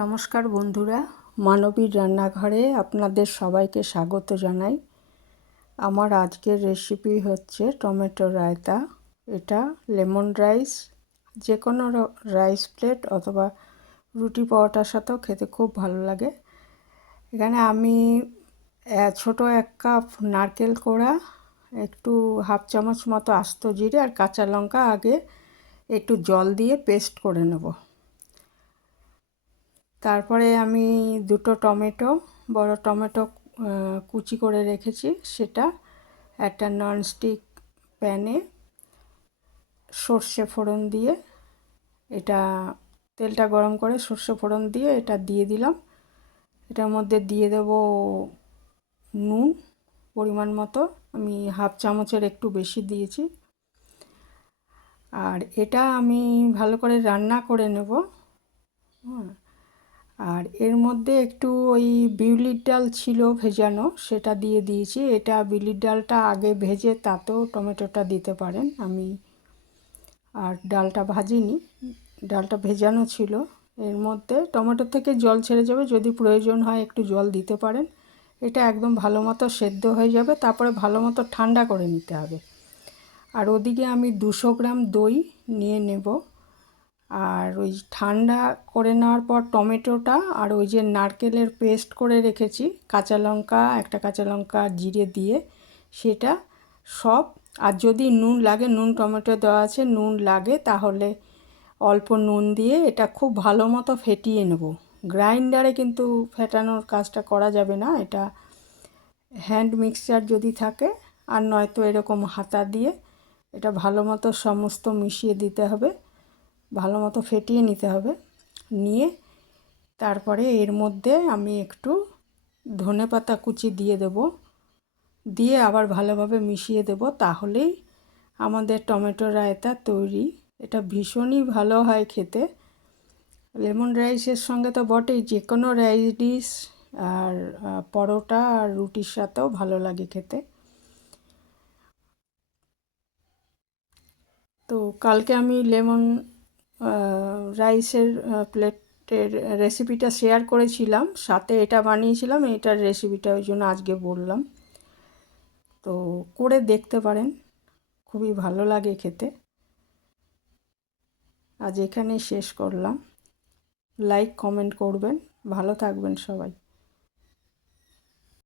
নমস্কার বন্ধুরা, মানবীর রান্নাঘরে আপনাদের সবাইকে স্বাগত জানাই। আমার আজকের রেসিপি হচ্ছে টমেটো রায়তা। এটা লেমন রাইস, যে কোনো রাইস প্লেট অথবা রুটি পরোটার সাথেও খেতে খুব ভালো লাগে। এখানে আমি ছোট 1 কাপ নারকেল কোড়া, একটু হাফ চামচ মতো আস্ত জিরে আর কাঁচা লঙ্কা আগে একটু জল দিয়ে পেস্ট করে নেব। তারপরে আমি 2টো টমেটো, বড় টমেটো কুচি করে রেখেছি, সেটা একটা ননস্টিক প্যানে সর্ষে ফোড়ন দিয়ে, এটা তেলটা গরম করে সর্ষে ফোড়ন দিয়ে এটা দিয়ে দিলাম। এটার মধ্যে দিয়ে দেব নুন পরিমাণ মতো, আমি হাফ চামচের একটু বেশি দিয়েছি। আর এটা আমি ভালো করে রান্না করে নেব। আর এর মধ্যে একটু ওই বিউলির ডাল ছিল ভেজানো, সেটা দিয়ে দিয়েছি। এটা বিউলির ডালটা আগে ভেজে তাতেও টমেটোটা দিতে পারেন, আমি আর ডালটা ভাজিনি, ডালটা ভেজানো ছিল। এর মধ্যে টমেটো থেকে জল ছেড়ে যাবে, যদি প্রয়োজন হয় একটু জল দিতে পারেন। এটা একদম ভালো মতো সেদ্ধ হয়ে যাবে, তারপরে ভালো মতো ঠান্ডা করে নিতে হবে। আর ওদিকে আমি 200 গ্রাম দই নিয়ে নেব। আর ওই ঠান্ডা করে নেওয়ার পর টমেটোটা আর ওই যে নারকেলের পেস্ট করে রেখেছি, কাঁচা লঙ্কা, একটা কাঁচা লঙ্কা জিরে দিয়ে, সেটা সব, আর যদি নুন লাগে, নুন টমেটো দেওয়া আছে, নুন লাগে তাহলে অল্প নুন দিয়ে এটা খুব ভালো মতো ফেটিয়ে নেব। গ্রাইন্ডারে কিন্তু ফেটানোর কাজটা করা যাবে না, এটা হ্যান্ড মিক্সচার যদি থাকে, আর নয়তো এরকম হাতা দিয়ে এটা ভালো মতো সমস্ত মিশিয়ে দিতে হবে, ভালো মতো ফেটিয়ে নিতে হবে। নিয়ে তারপরে এর মধ্যে আমি একটু ধনেপাতা কুচি দিয়ে দেব, দিয়ে আবার ভালোভাবে মিশিয়ে দেব, তাহলেই আমাদের টমেটো রায়তা তৈরি। এটা ভীষণই ভালো হয় খেতে, লেমন রাইসের সঙ্গে তো বটেই, যে কোনো রাইস ডিশ আর পরোটা আর রুটির সাথেও ভালো লাগে খেতে। তো কালকে আমি লেমন রাইসের প্লেটের রেসিপিটা শেয়ার করেছিলাম, সাথে এটা বানিয়েছিলাম, এটার রেসিপিটা ওই জন্য আজকে বললাম। তো করে দেখতে পারেন, খুবই ভালো লাগে খেতে। আজ এখানেই শেষ করলাম। লাইক কমেন্ট করবেন, ভালো থাকবেন সবাই।